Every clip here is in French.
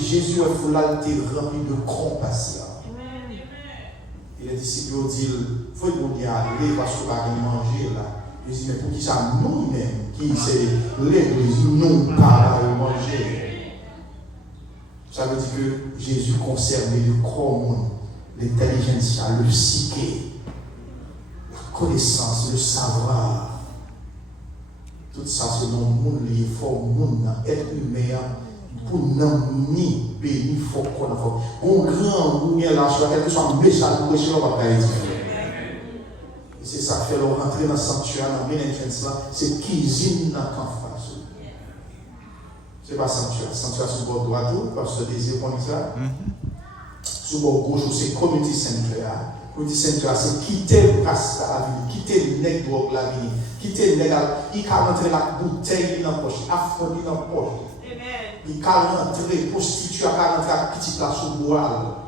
Jésus est rempli de compassion. Et les disciples ont dit, il faut qu'on y aller parce qu'on va manger là. Il dit, mais pour qui ça nous-mêmes, qui c'est l'église, nous pas manger. Ça veut dire que Jésus concerne le corps, l'intelligence, le psyché, la connaissance, le savoir. Tout ça, c'est dans le monde, il faut le monde, être humain, pour nous ni béni, il faut qu'on ait. On grand ou bien là, quelque soit méchant, pour échouer, on va pas être. Et c'est ça qui fait rentrer dans le sanctuaire, dans le maintenance, c'est cuisine dans le face. Ce n'est pas sanctuaire. Sanctuaire sur le bord droit, parce que désir comme ça. Sur le bord gauche, c'est community center. Community center, c'est quitter le rasta à venir, quitter le nègre drogue la venir, quitter le nègre, il a rentré la bouteille dans la poche, affronter dans la poche. Il a rentré, prostituée, il a rentré à petite place au bois.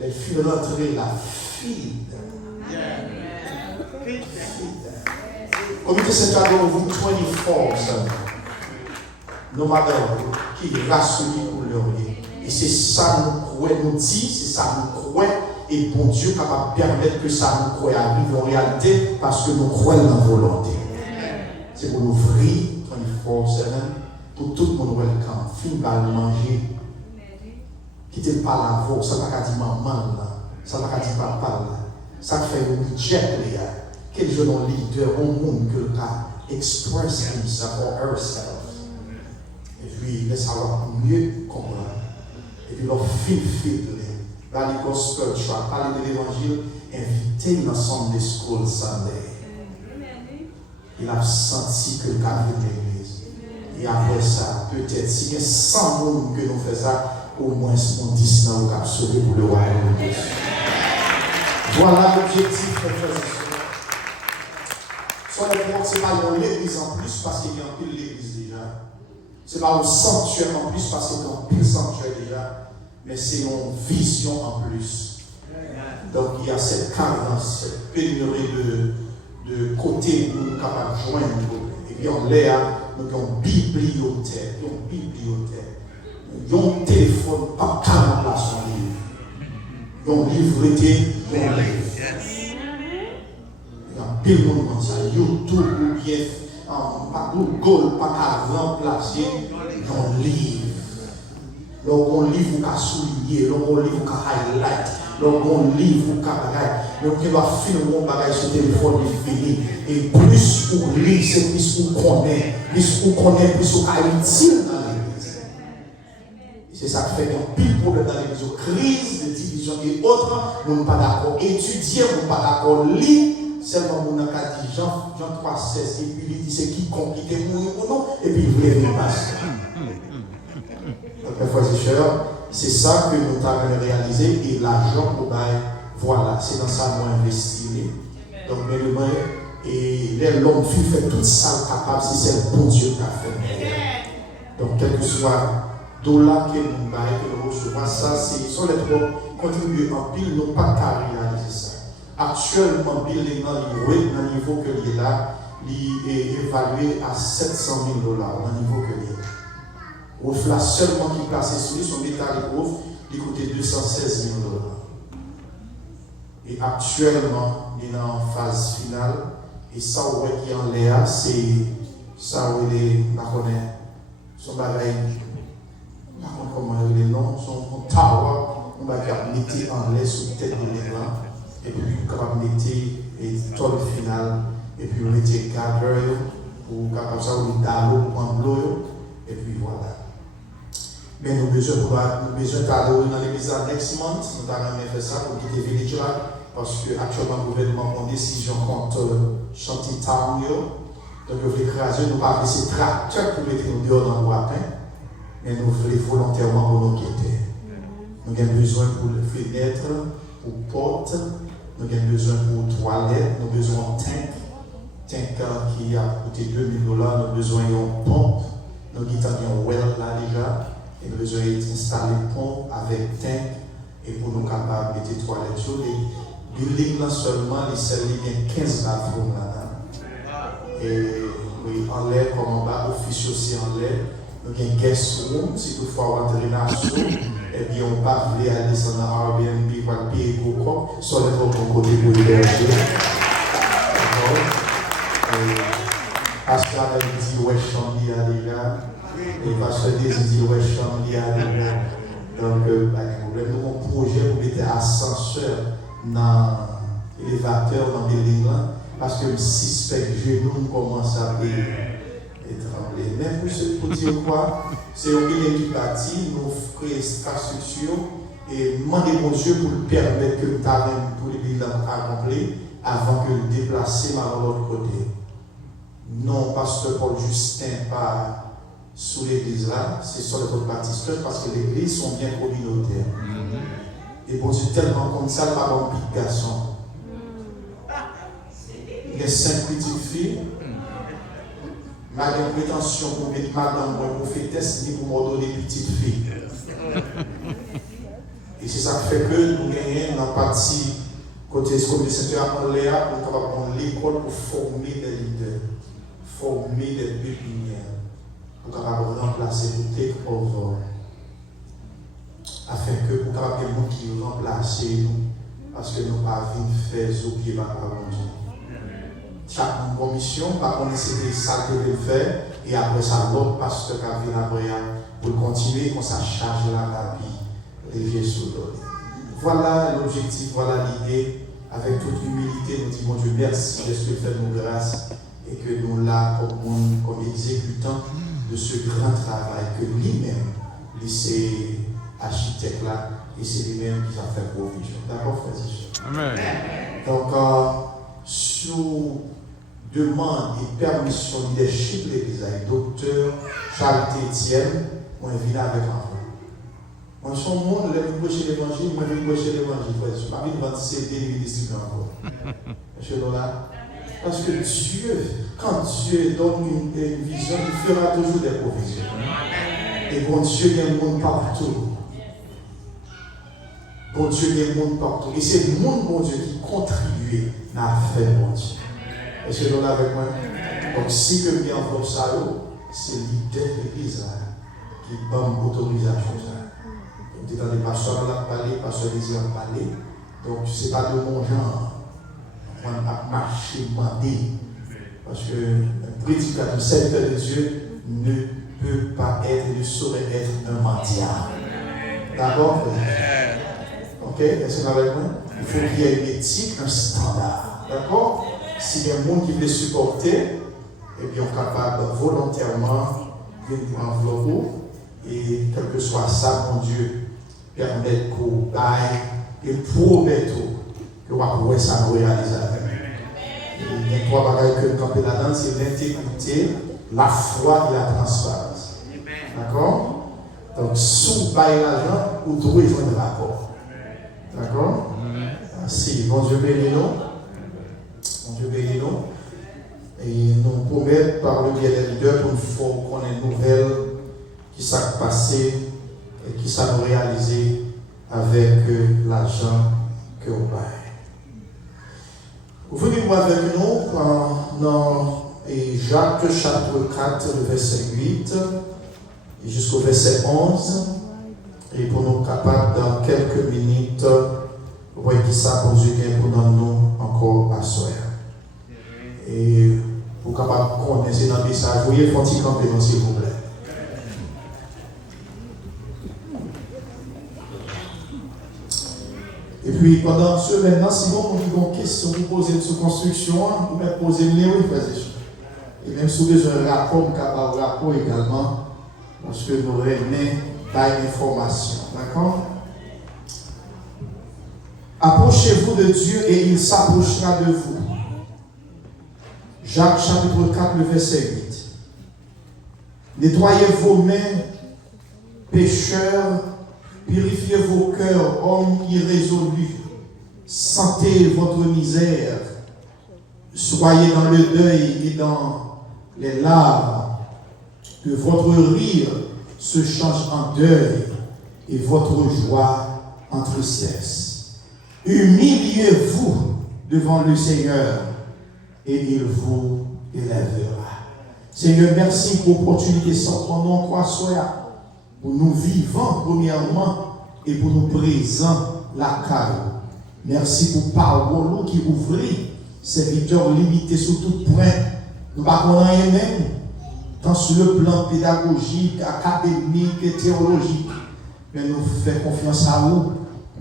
Les filles rentrées, la fille. Community center doit ouvrir 24/7. No matter qui race ou couleur. Et c'est ça nous croyons, nous dit, c'est ça nous croyons. Et bon Dieu est capable de permettre que ça nous croyons arrive en réalité parce que nous croyons dans la volonté. C'est pour l'ouvrir 24/7 pour tout le monde welcome. Fin va manger. Quittez pas la voix, ça ne va pas dire maman là, ça ne va pas dire papa là. Ça fait un reject les gars. Quel jeune leader au monde que a express himself or herself. Et puis laisse avoir mieux comprendre. Et puis leur fil dans les gospel track, parler de l'évangile, inviter dans Sunday School Sunday. Il a senti que le cadre de l'église. Et après ça, peut-être, si il y a 100 personnes que nous faisons ça, au moins on 10 ans, on a sauvé pour le royaume de Dieu. Voilà l'objectif, frères et sœurs. Soit ce n'est pas dans l'église en plus, parce qu'il y a un peu l'église déjà. Ce n'est pas un sanctuaire en plus, parce qu'il y a un peu sanctuaire déjà. Mais c'est une vision en plus. Donc il y a cette carence, cette pénurie de côtés où nous sommes capables de joindre. Et puis en l'air, nous avons une bibliothèque. Nous avons un téléphone, pas 40 places en livre. Nous avons un livre été, nous avons un livre. Il y a un pile monde comme ça, YouTube ou bien, pas Google, pas qu'à remplacer, un livre. Donc on livre ou qu'à souligner, donc on livre ou qu'à highlight, donc on livre ou qu'à bagaille. Donc il va filmer mon bagage sur le téléphone et fini. Et plus on lit, c'est plus on connaît, plus on a utile dans l'église. C'est ça qui fait un pile problème dans l'église, crise de division et autres, nous ne sommes pas d'accord étudier, nous ne sommes pas d'accord lire. Seulement, on a dit Jean 3,16 et puis il dit c'est quiconque qui est mourir ou non, et puis il voulait les passer. Donc, mes frères et sœurs, c'est ça que nous avons réalisé et l'argent pour bail, voilà, c'est dans ça qu'on investit. Donc, et l'homme fait tout ça capable, si c'est le bon Dieu qui a fait. Donc, quel que soit dollar que nous bail, que nous recevons, ça, c'est sur les trois contribuer en pile, nous pas qu'à réaliser ça. Actuellement, Bill est dans le niveau que il est là, il est évalué à $700,000 dans le niveau que il est. Ouf là seulement qui placé sur lui, son métal ouf, il coûtait $216,000. Et actuellement, il est en phase finale, et ça qui est en l'air, c'est ça où il est, son bagage, comment il est non, son tower, on va mettre en l'air sur la tête de l'écran. Et puis capable de mettre les toiles finales, et puis on mettait gather, ou comme ça on met d'allo en bleu, et puis voilà. Mais nous avons besoin d'aller dans l'église next month, nous avons fait ça pour quitter le village là, parce que actuellement le gouvernement prend décision contre chantier town. Donc nous voulons écraser, nous pas laisser tracteur pour mettre nous dehors dans le bois, mais nous voulons volontairement pour nous quitter. Nous avons besoin pour les fenêtres, pour portes. Nous avons besoin pour toilettes, nous avons besoin de tank qui a coûté $2,000, nous avons besoin d'un pompe, nous avons un well là déjà, et nous avons besoin d'installer une pompe avec tank, et pour nous capables de mettre des toilettes sur les buildings là seulement, les salles, il y a 15 bathrooms là-dedans. Et oui, en l'air comme en bas, office aussi en l'air, nous avons un guest room, si toutefois on rentre dans l'assaut, et bien on va aller descendre dans Airbnb, on va payer beaucoup, soit les autres côté pour héberger. Pasteur a dit, ouais, chambre, il y a déjà. Et Pasteur dit, ouais, chambre, il y a déjà. Donc, pas de problème. Nous avons un projet pour mettre ascenseur dans l'élévateur, dans les lignes là, parce que le suspect genou commence à trembler. Même pour dire quoi, c'est un bien qui bâtit, nous créons infrastructure et demander mon Dieu pour le permettre que le talent pour les lignes accomplir avant que le déplacer par l'autre côté. Non, Pasteur Paul Justin, pas sous l'église là, c'est sur les autres baptistes parce que les églises sont bien communautaires. Et bon Dieu, tellement comme ça, pas bon petit garçon. Il y a 5 petites filles. Malgré prétention pour mettre madame ou prophétesse, ni pour m'ordonner petites filles. Et c'est ça qui fait que nous gagnons dans la partie côté comme le Seigneur en Léa pour prendre l'école pour former des leaders, former des pépinières. Pour capable remplacer le take over afin que pour capable des gens qui remplacent nous parce que nous pas venir faire ce qui va pas Dieu. Chaque commission pas connaître ça que de faire et après ça l'autre pasteur qui vient après pour continuer qu'on ça charge la vie de Jésus. Voilà l'objectif, voilà l'idée. Avec toute humilité, nous disons Dieu merci de ce que fait nos grâces et que nous là comme exécutants de ce grand travail que lui-même, c'est architecte là, et c'est lui-même qui a fait provision. D'accord, frère? Amen. Donc, sous demande et permission leadership de l'Église, docteur Charles Etienne, on est venu avec un peu. Moi, son monde, je vais prêcher l'évangile, moi, je vais prêcher l'évangile, frère. Je ne vais pas venir vendre CD et distribuer encore. Monsieur Lola. Parce que Dieu, quand Dieu donne une vision, il fera toujours des provisions. Et bon Dieu, il y a un monde partout. Bon Dieu, il y a un monde partout. Et c'est le monde, bon Dieu, qui contribue à faire bon Dieu. Est-ce que vous êtes avec moi? Donc, si que bien en ça, c'est l'idée de l'Église qui donne l'autorisation. Donc, dans les pasteurs, on a parlé, pasteur désir en parler. Donc, ce n'est pas de mon genre. On a marché, demandé. Parce que un prédicateur, serviteur de Dieu, ne peut pas être, ne saurait être un mendiant. D'accord? Ok? Est-ce que vous avez avec moi? Il faut qu'il y ait une éthique, un standard. D'accord? S'il y a un monde qui veut supporter, eh bien, on est capable volontairement de prendre l'enveloppe et quel que soit ça, mon Dieu, permettre qu'on aille et promettre que on va pouvoir ça nous réaliser. Il y a trois bagages que nous campons là-dedans, c'est l'intégrité, la foi et la transparence. D'accord? Donc, sous bail l'argent, vous devez jouer un rapport. D'accord? Merci. Bon Dieu bénis nous. Bon Dieu bénis nous. Et nous promettons par le biais des leaders pour qu'on ait une nouvelle qui s'est passée et qui s'est réalisée avec l'argent que vous payez. Vous venez voir avec nous dans Jacques chapitre 4, verset 8 et jusqu'au verset 11. Et pour nous capables dans quelques minutes, vous voyez qui ça pour Dieu pour nous encore à soir. Et pour capable de connaître dans le message, vous voyez, faut-il camper s'il vous plaît. Et puis pendant ce maintenant, si vous avez une question, vous posez sur construction, vous pouvez poser les oui, et même si vous avez un rapport, vous capable de rapport également, parce que nous revenons par information. D'accord? Approchez-vous de Dieu et il s'approchera de vous. Jacques chapitre 4, le verset 8. Nettoyez vos mains, pécheurs, purifiez vos cœurs, hommes irrésolus. Sentez votre misère. Soyez dans le deuil et dans les larmes. Que votre rire se change en deuil et votre joie en tristesse. Humiliez-vous devant le Seigneur et il vous élèvera. Seigneur, merci pour l'opportunité sans ton nom, quoi soit, pour nous vivants premièrement et pour nous présents la caille. Merci pour parole qui ouvrit serviteurs limités sur tout point. Nous ne pouvons rien même, tant sur le plan pédagogique, académique et théologique. Mais nous faisons confiance à vous,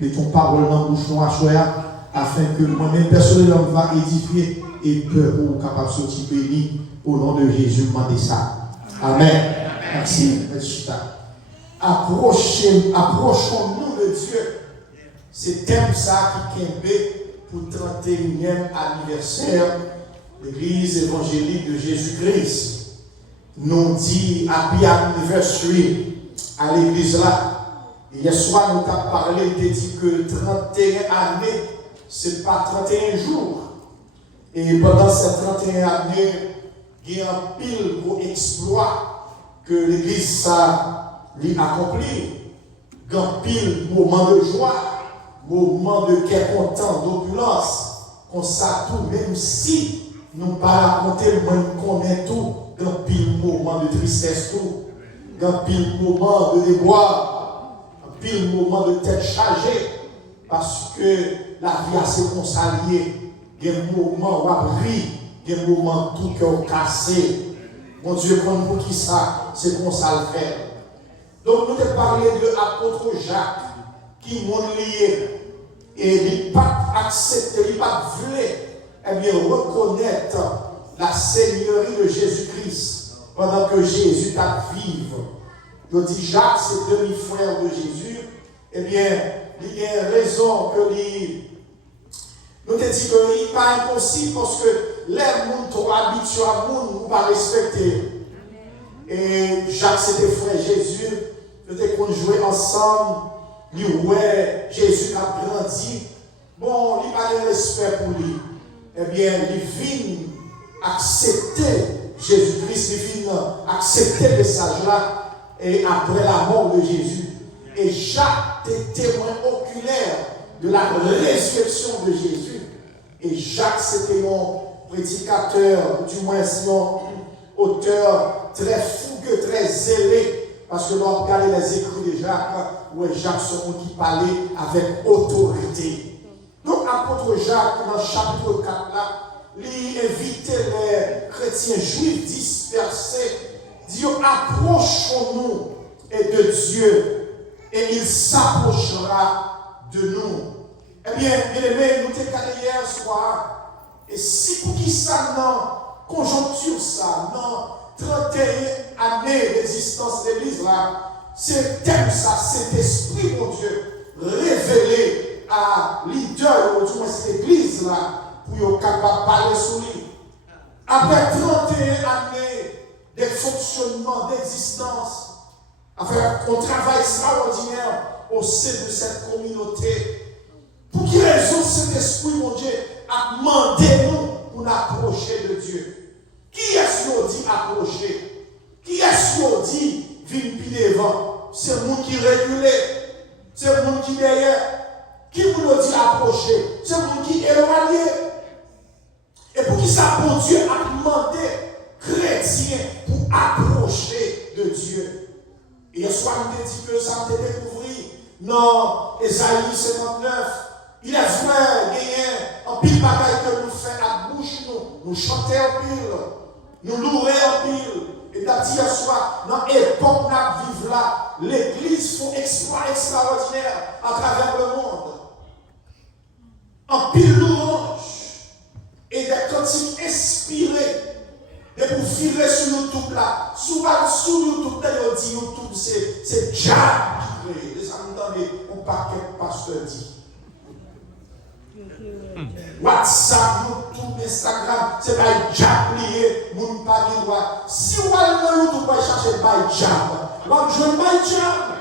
que ton parole dans bouche nous afin que moi-même personnellement va édifier et peur pour capable de sortir béni au nom de Jésus, demandez ça. Amen. Merci. Approchons-nous de Dieu. C'est thème ça qui est pour le 31e anniversaire de l'Église évangélique de Jésus-Christ. Nous dit Happy Anniversary à l'église là. Hier soir, nous avons parlé, nous avons dit que 31 années, ce n'est pas 31 jours. Et pendant ces 31 années, il y a un pile pour exploit que l'église a accompli. Il y a un pile moment de joie, moment de cœur content, d'opulence. Comme ça, tout, même si nous ne pas raconter, nous connaissons tout. Il y a un pile moment de tristesse, tout. Il y a un pile moment de déboire. Pile moment de tête chargée, parce que la vie a ses consaliers. Il y a un moment où on rit, il y a un moment où tout cœur cassé. Mon Dieu, pour qui ça, c'est qu'on ça le fait. Donc, nous avons parlé de l'apôtre Jacques, qui m'a lié, et il n'a pas accepté, il n'a pas voulu reconnaître la seigneurie de Jésus-Christ pendant que Jésus t'a vivre. Je dis Jacques, c'est demi-frère de Jésus. Eh bien, il y a une raison que nous te dit que il n'est pas impossible parce que les gens trop habitués à nous, nous pas respecter. Et Jacques, c'était frère Jésus. Peut-être qu'on jouait ensemble. Ouais, Jésus a grandi. Bon, il n'a pas de respect pour lui. Eh bien, il vient accepter Jésus-Christ, il vient accepter le message-là. Et après la mort de Jésus, et Jacques était témoin oculaire de la résurrection de Jésus. Et Jacques, c'était un prédicateur, ou du moins un auteur très fougueux, très zélé, parce que l'on regarde les écrits de Jacques, où Jacques sont qui parlait avec autorité. Donc, apôtre Jacques, dans le chapitre 4, là, il invitait les chrétiens juifs dispersés. Dieu, approchons-nous et de Dieu, et il s'approchera de nous. Eh bien, bien-aimés, nous t'ai calé hier soir, et si pour qui ça, non, conjoncture ça, non, 31 années d'existence de l'Église là, c'est thème ça, cet esprit, mon Dieu, révélé à leader, ou du moins cette Église là, pour être capable de parler sur lui. Après 31 années, des fonctionnements d'existence, afin qu'on travaille extraordinaire au sein de cette communauté. Pour quelle raison cet esprit, mon Dieu, a demandé nous pour nous approcher de Dieu? Qui est-ce qu'on dit approcher? Qui est-ce qu'on dit vine puis devant? C'est le monde qui régule, c'est le monde qui derrière. Qui vous le dit approcher? C'est le monde qui éloigné. Et pour qui ça, bon Dieu a demandé chrétien pour approcher de Dieu. Et hier soir, nous avons dit que ça m'a découvert dans Ésaïe 59. Il est vrai, il y a un pile bagaille que nous faisons à bouche, nous chantons en pile, nous louons en pile. Et t'as dit hier soir, dans l'époque où nous vivons là, l'Église fait exploit extraordinaire à travers le monde. En pile louange et des cantiques inspirées. Et pour filer sur YouTube là, souvent sur YouTube, on dit YouTube, c'est Jacques qui crée. Les amis, on paquet pasteur dit. WhatsApp, YouTube, Instagram, c'est pas Jacques lié, mon pas de droit. Si on va dans YouTube, on va chercher by Jacques. On va jouer by Jacques.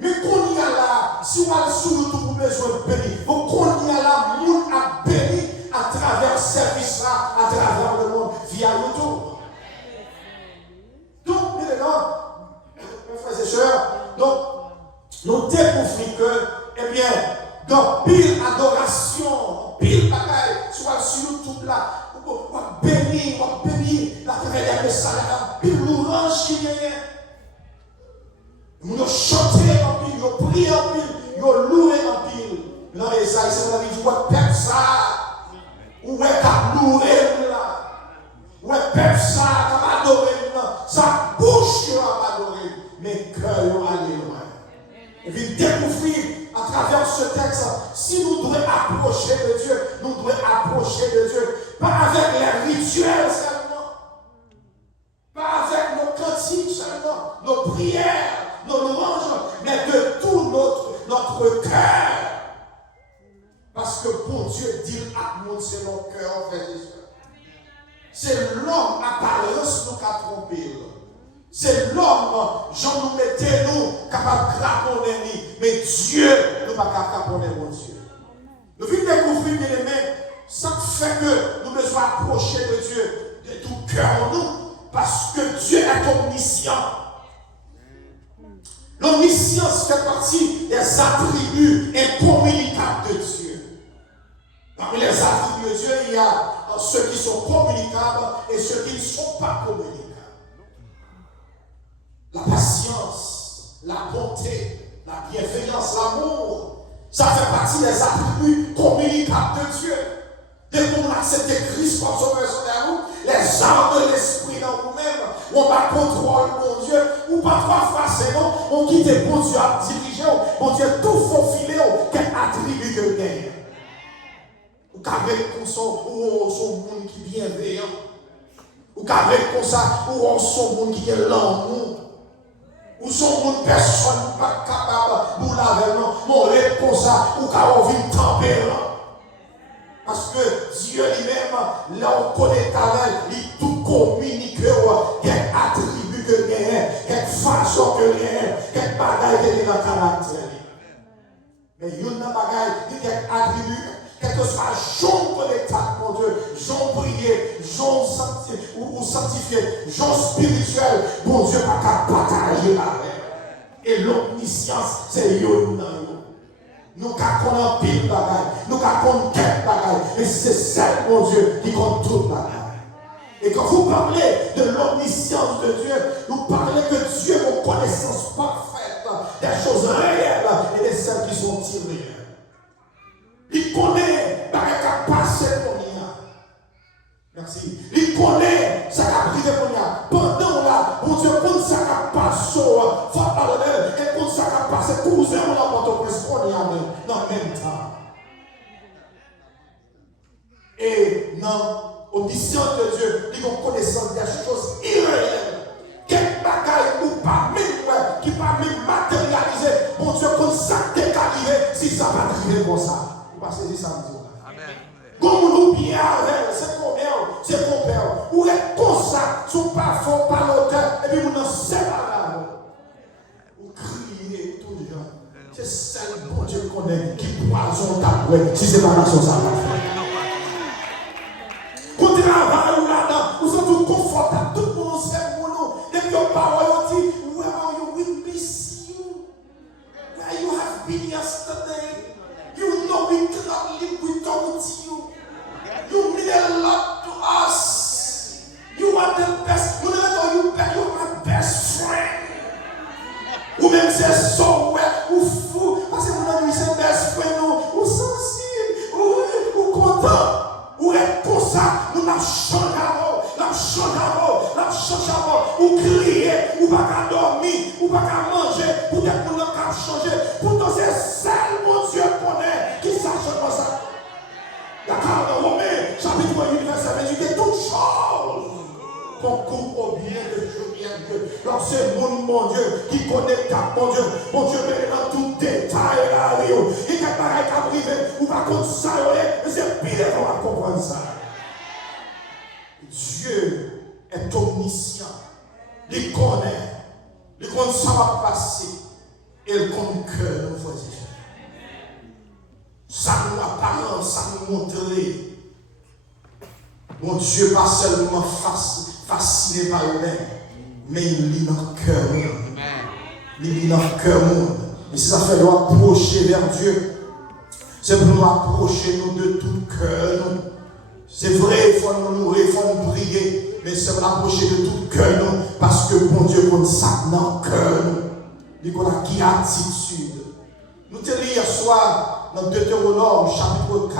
Mais qu'on y a là, si on va sur YouTube, on a besoin de bénir. Donc qu'on y a là, on a béni à travers le service là, à travers le monde, via YouTube. Donc, maintenant, mes frères et sœurs, donc, nous découvrons que, eh bien, dans pile adoration, pile bagaille, soit sur YouTube là, Nous chanter en pile, nous prier en pile, nous louer en pile. Dans Esaïe, c'est la vie du roi peuple ça. Ou est qu'à louer là. Ou est peuple ça, qu'à adorer là. Sa bouche va adorer. Mais cœur va aller loin. Et puis découvrir à travers ce texte, si nous devons approcher de Dieu, nous devons approcher de Dieu. Pas avec les rituels seulement. Pas avec nos cantiques seulement, nos prières, nos louanges, mais de tout notre cœur. Parce que pour Dieu, dire à nous, c'est nos cœurs, frères et sœurs. C'est l'homme apparence nous qui a trompé. C'est l'homme, Jean nous mettait nous capable de craponner, mais Dieu nous pas capable de craponner mon Dieu. Nous venons découvrir, bien aimés, ça fait que nous devons approcher de Dieu de tout cœur en nous, parce que Dieu est omniscient. L'omniscience fait partie des attributs incommunicables de Dieu. Parmi les attributs de Dieu, il y a ceux qui sont communicables et ceux qui ne sont pas communicables. La patience, la bonté, la bienveillance, l'amour, ça fait partie des attributs communicables de Dieu. Dès qu'on accepte Christ comme son personnel, les armes de l'esprit dans vous-même, on va contrôler mon Dieu, ou pas trois fois c'est bon, on quitte mon Dieu à diriger, mon Dieu tout faufiler, quel attribut que gagne. Ou qu'avec son monde qui est bienveillant, ou qu'avec comme ça, ou son monde qui est l'amour. Ou son monde personne pas capable pour laver mon lait comme ça, ou quand on vit tempérant. Parce que Dieu lui-même, là on connaît travail, il tout communique, quel attribut que gagne, quelle façon que gagne, quel bagage que dans le caractère. Mais il y a un bagage, quel attribut, quel que soit Jean connectable, mon Dieu, Jean prié, Jean sanctifié, Jean spirituel, mon Dieu, pas qu'à partager avec. Et l'omniscience, c'est yon. Nous avons pile bagaille, nous avons quelques bagaille, mais c'est celle, mon Dieu, qui compte toute bagaille. Et quand vous parlez de l'omniscience de Dieu, vous parlez que Dieu a une connaissance parfaite des choses réelles et de celles qui sont irréelles. Il connaît ce qui a passé pour nous. Merci. Il connaît ce qui a privé pour nous. Pendant là, mon Dieu, pour ce qui a passé, faut pardonner, et pour ce qui a passé, cousin, on a porté au presque dans le même temps. Et dans l'omniscience de Dieu, il a une connaissance des choses irréelles. Quel bagaille ou pas même, qui pas même matérialisé, mon Dieu, comme ça t'est arrivé, si ça va arriver comme ça. Parce que c'est ça. Comme nous bien avec, c'est combien, c'est combien. Ou est comme ça, sous parfum, par l'auteur, et puis vous n'en savez pas. Vous criez tout le temps. C'est ça le bon Dieu connaît, qui poison ta bouée, si c'est pas la chose à faire. Quand tu travailles là-dedans, vous êtes tout confortable, tout le monde sait pour nous. Et puis on parle, on dit, where are you? We miss you. Where you have been yesterday. You know we cannot live without you. You mean a lot to us. You are the best. You never know you bet you're my best friend. Ou même c'est so ou fou. Parce que vous avez c'est best friend ou sensible ou content. Ou être comme ça. Nous n'avons changé ou crier, ou pas dormir, ou pas manger, ou des gens qui changer. Pourtant c'est seul mon Dieu connaît qui sache comme ça. La carte de Romains, chapitre 8, verset 28, toutes choses concourent au bien de Dieu. Alors c'est mon Dieu qui connaît mon Dieu, mais dans tout détail là, il y a quelque chose qui a privé, ou pas contre ça, mais c'est pire qu'on va comprendre ça. Dieu est omniscient. Il connaît ça va passer, et il connaît que nous faisons. Ça nous apparaît, ça nous montre. Mon Dieu, pas seulement fasciné par lui-même, mais il lit notre cœur. Il lit notre cœur. Et si ça fait nous approcher vers Dieu, c'est pour nous approcher nous de tout cœur. C'est vrai, il faut nous louer, il faut nous prier, mais c'est pour approcher de tout cœur, parce que bon Dieu compte ça dans le cœur. il y a qui attitude. Nous te lisons hier soir dans Deutéronome chapitre 4,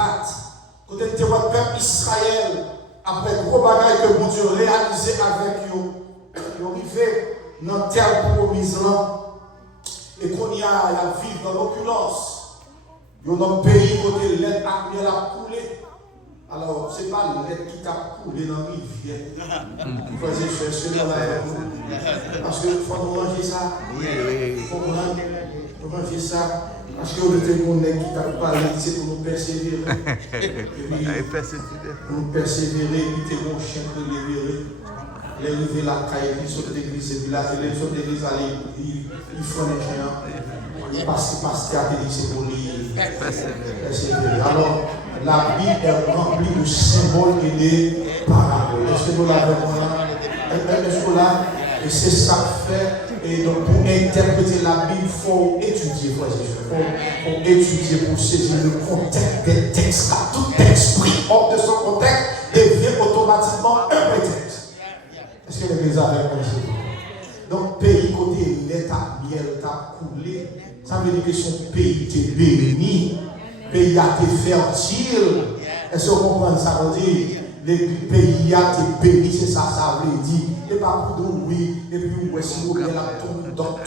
quand tu es votre peuple Israël, après gros bagaille que mon Dieu réalisé avec eux, ils sont arrivés dans la terre promise là, et qu'on y a vivre dans l'opulence. Ils sont dans un pays où l'aide a coulé. Alors, ce n'est pas l'aide qui t'a coulé dans la rivière. Vous voyez, je suis là. Parce que faut nous manger ça. Oui. Faut manger ça. Parce que le témoin qui t'a parlé, c'est pour nous persévérer. Pour nous persévérer, puis t'es mon chien pour les libérer. Les lever la caille, ils sont d'église, et puis là, les autres églises, ils font les géants. Parce que pasteur a dit c'est pour les persévérer. Alors, la Bible est remplie de symboles et de paraboles. Est-ce que vous l'avez là? Est-ce que là? Et c'est ça que fait. Et donc, pour interpréter la Bible, il faut étudier, frères et sœurs. Il faut étudier pour saisir le contexte des textes. Là, tout texte pris hors de son contexte devient automatiquement un prétexte. Est-ce que l'église a répondu? Donc, pays côté l'état miel t'a coulé, ça veut dire que son pays était béni, pays a été fertile. Est-ce que vous comprenez ça veut dire? Le pays a été béni, c'est ça, ça veut dire. Et pas pour nous, oui, et puis où est-ce que vous avez la tombe dans tout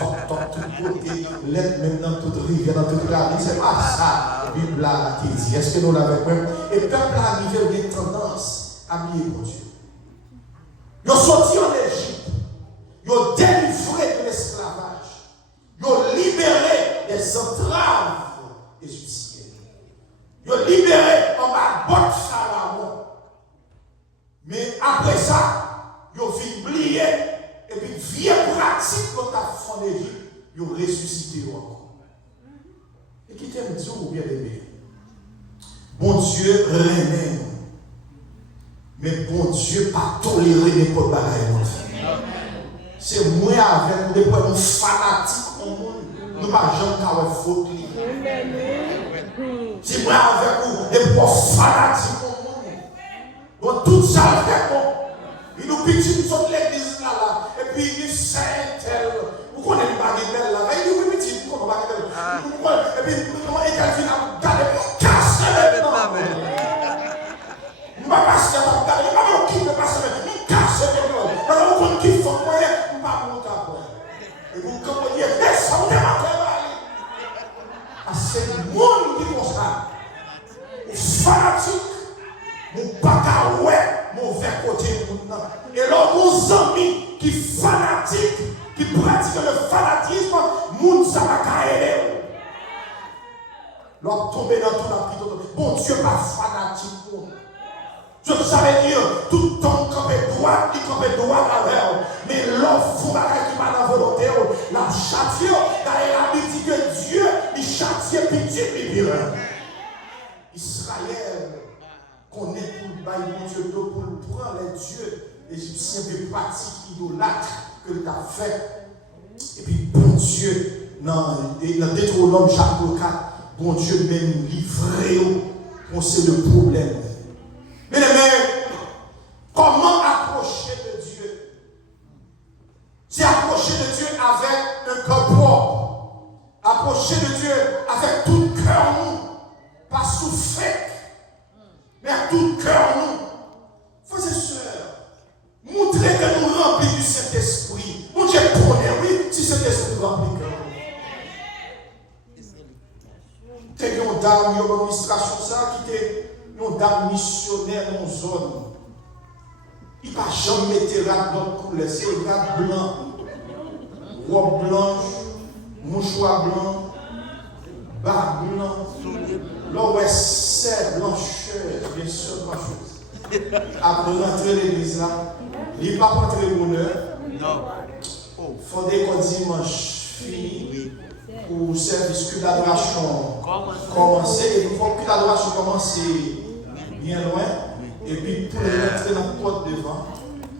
côté, l'aide même dans toute rivière, dans toute la vie, c'est pas ça, la Bible a dit. Est-ce que nous l'avons fait? Et le peuple a arrivé une tendance à mieux pour Dieu. Ils sont sortis en Égypte, ils ont délivré de l'esclavage, ils ont libéré des entraves égyptiennes, ils ont libéré en bas de Pharaon. Mais après ça, ils ont fait oublier, et puis vieille pratique qu'on a fait en Égypte, ils ont ressuscité encore. Et qui t'aime Dieu ou bien aimé? Bon Dieu remet. Mais bon Dieu pas toléré n'importe quoi. C'est moi avec des points fanatiques au monde. Nous ne pas jamais faute. C'est moi avec vous des points fanatiques au monde. Donc tout ça avec moi. Il nous pique sur l'église là. Et puis il sait tel. Vous connaissez le baguette là. Il nous pique sur le baguette là. Et puis comment est-ce qu'il a gardé mon casse maintenant? Je ne vais pas passer à la table, je ne vais pas quitter passer à la casse maintenant. Alors vous qui font moi, je ne vais pas monter après. Et vous comprenez, descendez à travail. C'est le monde qui font ça. Fanatique, mon pacaouet, mauvais côté. Et alors, nos amis qui fanatiques, qui pratiquent le fanatisme, moun ça va cailler. Leur tomber dans tout la prison. Bon Dieu, pas fanatique. Je savais dire, tout le temps, quand il doit, il doit avec. Mais l'homme, vous qui va dans la volonté, la châtie, d'ailleurs, la Bible dit que Dieu, il châtie petit, puis Israël connaît pour le bail, mon Dieu, pour prendre les dieux égyptiens des pratiques idolâtres que tu as fait. Et puis, bon Dieu, dans Deutéronome chapitre 4, bon Dieu même livré, on sait le problème. Mais comment approcher de Dieu? C'est approcher de Dieu avec un cœur propre. Approcher de Dieu avec tout cœur nous. Pas sous fait, mais à tout cœur nous. Frères et sœurs, montrez que nous remplis du Saint-Esprit. Mon Dieu connaît, oui, si Saint-Esprit remplit cœur. T'es une dame, une administration, ça qui était une dame missionnaire dans une zone. Il ne va jamais mettre rat dans couleur, c'est rat blanc, robe blanche, mouchoir blanc, barbe blanc, là c'est blancheur, bien sûr, pas chose. Après rentrer l'église là, il n'est pas rentré bonheur. Non. Il faudrait qu'on dimanche fini pour service que l'adoration commence. Et il faut que l'adoration commence bien loin. Et puis pour rentrer dans le porte devant.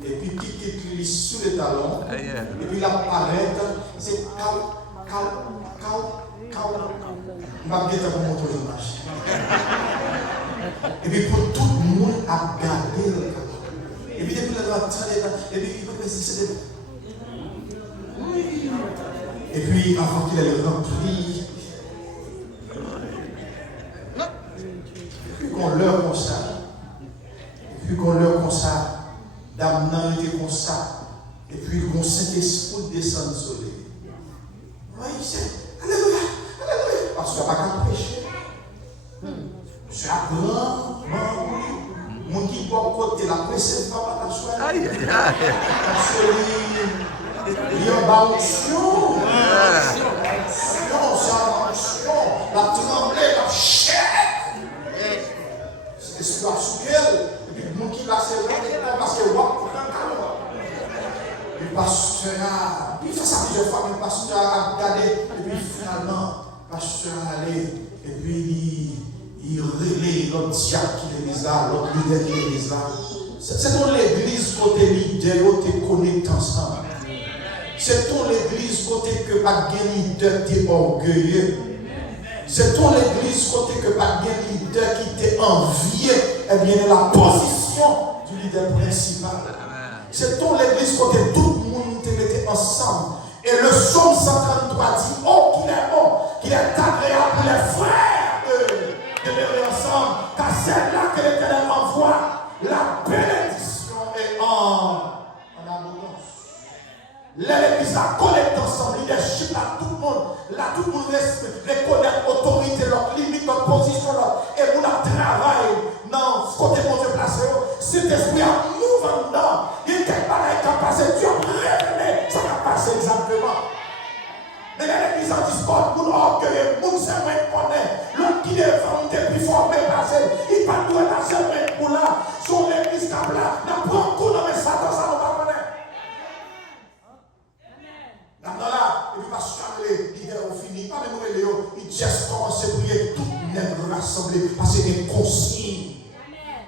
Et puis quitter le sous les talons. Et puis l'apparaître, c'est cal. Je vais bien te montrer le marché. Et puis pour tout le monde à garder le cadeau. Et puis depuis le temps, et puis il peut préciser. Et puis, avant qu'il ait rempli, et puis qu'on leur comme ça, et puis qu'on leur comme ça, dame nan était comme ça, et puis qu'on Saint-Esprit descend sur lui. Oui, c'est, alléluia, alléluia, parce qu'il n'y a pas qu'à prêcher. C'est un grand, mon qui doit côté la presse, pas la soirée. Aïe, aïe, aïe. Parce que il y a une onction. La tremblée, la chèque. C'est ce qu'on a sous elle. Et puis, le monde qui l'a servi, parce que wap, le pasteur a, il fait ça plusieurs fois, le pasteur a regardé, et puis finalement, le pasteur a allé, et puis il relaie l'autre diable qui l'église là, l'autre leader qui l'église là. C'est dans l'église côté leader, côté connecté ensemble. C'est ton l'église côté que pas de leader t'es orgueilleux. C'est ton l'église côté que pas de leader qui t'est envié. Eh bien, la position du leader principal. C'est ton l'église côté tout le monde te mettait ensemble. Et le psaume 133 dit, oh qu'il est bon, qu'il est agréable pour les frères de lever ensemble. Car c'est là que l'Éternel envoie la bénédiction et en abondance. L'église la collecte ensemble, leadership là, tout le monde reconnaît l'autorité, leur limite, leur position, et pour la travail, non, côté mon Dieu placé, cet esprit a mouvement dedans, il y a quelque chose qui a passé, Dieu révélé, ça va passer exactement. Mais l'église en discorde, pour nous orgueilleux, pour nous servir, l'autre qui est venu depuis formé, il va nous passer pour là, sur l'église qui a là, n'a pas un coup dans mes Satan, ça ne va pas connaître. Là, et puis parce que les leaders ont fini, pas même Léo, ils juste commencent à prier, tout le monde rassemblé, parce que c'est une consigne.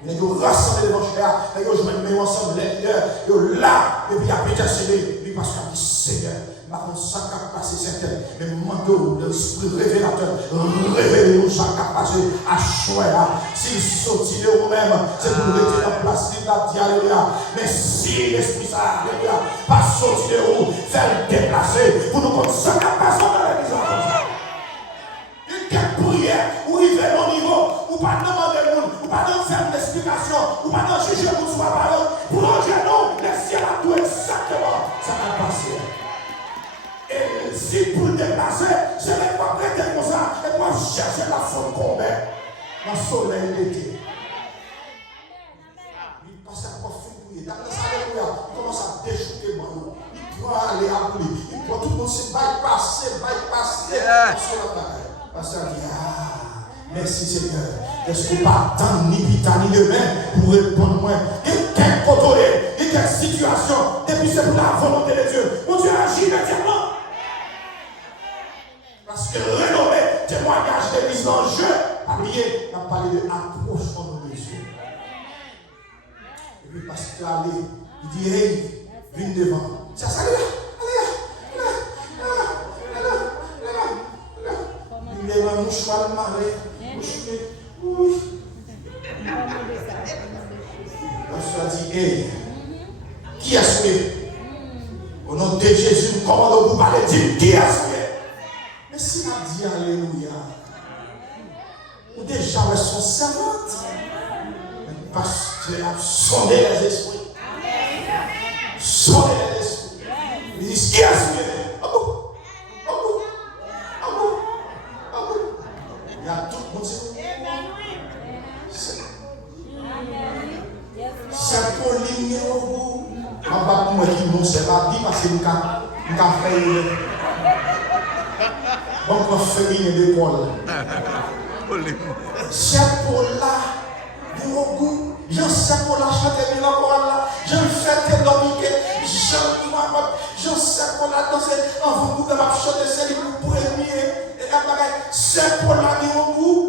Ils ont rassemblé devant Jéhovah, ils ont mis ensemble les leaders, ils ont là, et puis après intercédé, puis parce qu'il a dit Seigneur, par contre, ça a passé certaines, mais manteau de l'esprit révélateur, révélez-nous ça a passé à choix. S'il sortit de vous-même, c'est pour rester en place, il a dit alléluia. Mais si l'esprit ça, alléluia, pas sorti de vous, faire déplacer, pour nous comme ça a passé dans l'église comme ça. Une prière, où il fait au niveau, ou pas demander le monde, ou pas faire une explication, ou pas juger pour soi parole, pour nos genoux, le ciel a tout exactement, ça a passé. Et si pour le déplacer, je ne vais pas prêter comme ça, et moi chercher la forme qu'on met dans le soleil d'été. Il passe à quoi fouiller, dans le salon, il commence à déchouer moi. Il prend aller à lui, il prend tout le monde, c'est bypasser. Parce qu'il dit, ah, merci Seigneur. Est-ce que pas tant ni pita ni demain pour répondre moi? Et quel côté, et quelle situation, depuis c'est pour la volonté de Dieu. Mon Dieu agit immédiatement. Parce que renommé, témoignage de l'église dans le jeu, oubliez, on a parlé de approche en nom de Dieu. Et puis parce qu'il allait, il dit, hey, viens devant. C'est ça, allez là. Il est un mouchoir de marée. Oui. Pasteur dit, hey, qui est-ce que? Au nom de Jésus, nous commandons pour parler, dit, qui est-ce que? Mais si on dit alléluia, ou déjà son servante, le pasteur a sondé les esprits. Sondé les esprits. Il dit, qui est-ce que? Il y a tout le monde. C'est pour l'igner au bout. Je ne vais pas pour moi qui m'ont servi parce que nous avons fait. Bon, féminin d'école. C'est pour là, du goût. Je sais pour la chanter bien encore là. Je fais tes domiquets. Je sais pour la danser. En vous, vous devez chanter celle pour premier. C'est pour la du goût.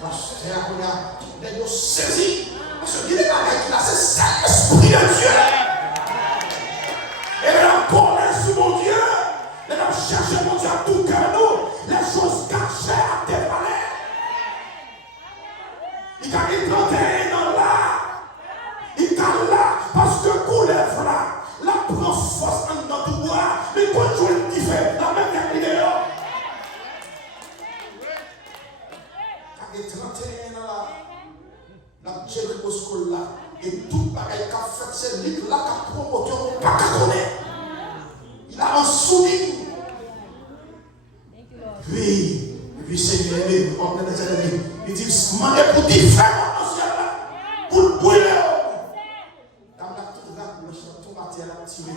Pasteur, saisi. Parce que il est là, c'est l'esprit de Dieu. Et là, connaît sur mon Dieu. Et là, chercher mon Dieu à tout cœur nous. Les choses cachées à dévaler. Il a implanté dans là. Il est là parce que pour tombe à terre, tiré.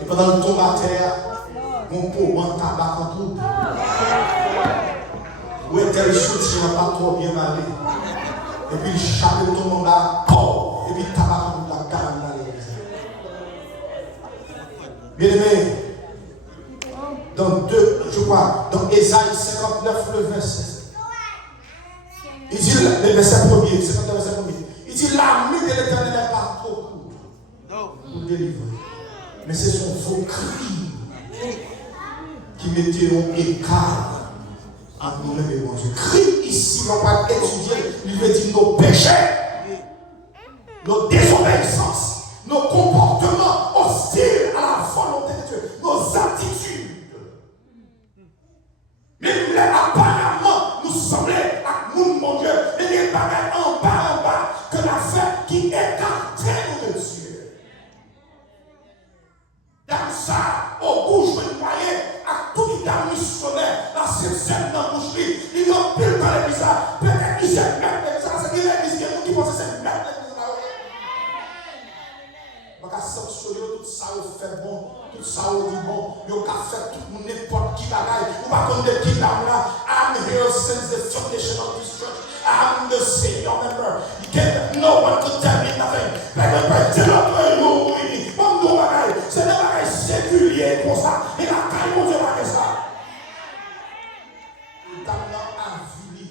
Et pendant le tombe à terre, mon pauvre tabac en tout. Où est-elle soutien pas trop bien allé? Et puis le chapeau tombe là, et puis tabac en la carne là. Bien aimé, dans Ésaïe 59, le verset. Il dit, le verset premier, 59, verset premier. Il dit, l'armée de l'Éternel n'est pas trop courte pour délivrer. Mais c'est son faux cri qui mettait en écart à nous-mêmes et mon Dieu. Cri ici, on va étudier, il veut dire nos péchés, nos désobéissances, nos comportements hostiles à la volonté de Dieu, nos attitudes. Même apparemment, nous semblons à nous, mon Dieu, mais il y a des bagages en bas, que la fête qui écartait de Dieu. Dans ça, au bouche de moyen, à tout qui t'a missionnaire, la septième dans la bouche, il n'a plus dans l'église. Peut-être qu'il s'est mettre l'église, c'est l'église qui pense que c'est mettre l'église. On va sanctionner tout ça, on fait bon, tout ça, on dit bon, on va faire tout le monde, n'importe qui bagaille, on va connaître qui là, I'm here since the foundation of this church. I'm the senior member. No one could tell me nothing. C'est des bagailles séculiers pour ça. Et la caille, on ne pas ça. Le talent a vili.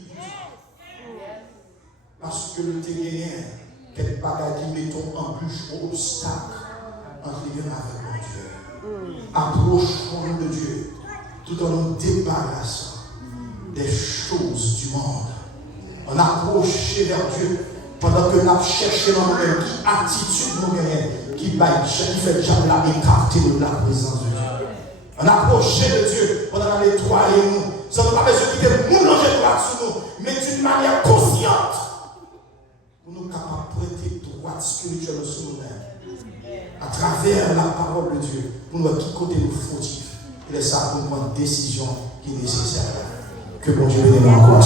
Parce que le téguéen, quel bagaille qui mettons en bûche au obstacle entre les avec mon Dieu. Approchons-nous de Dieu tout en nous débarrassant des choses du monde. On approche vers Dieu pendant que nous avons cherché dans nous-mêmes qui attitude nous gagnons, qui fait jamais la écarter de la présence de Dieu. On approche de Dieu pendant qu'on nettoyer nous. Ça ne veut pas besoin de quitter nous longer droit sur nous, mais d'une manière consciente pour nous capables de prêter droite spirituelle sur nous-mêmes. À travers la parole de Dieu, pour nous qui côté nous fautifs. Et ça pour prendre une décision qui est nécessaire. Que bon Dieu bénisse encore.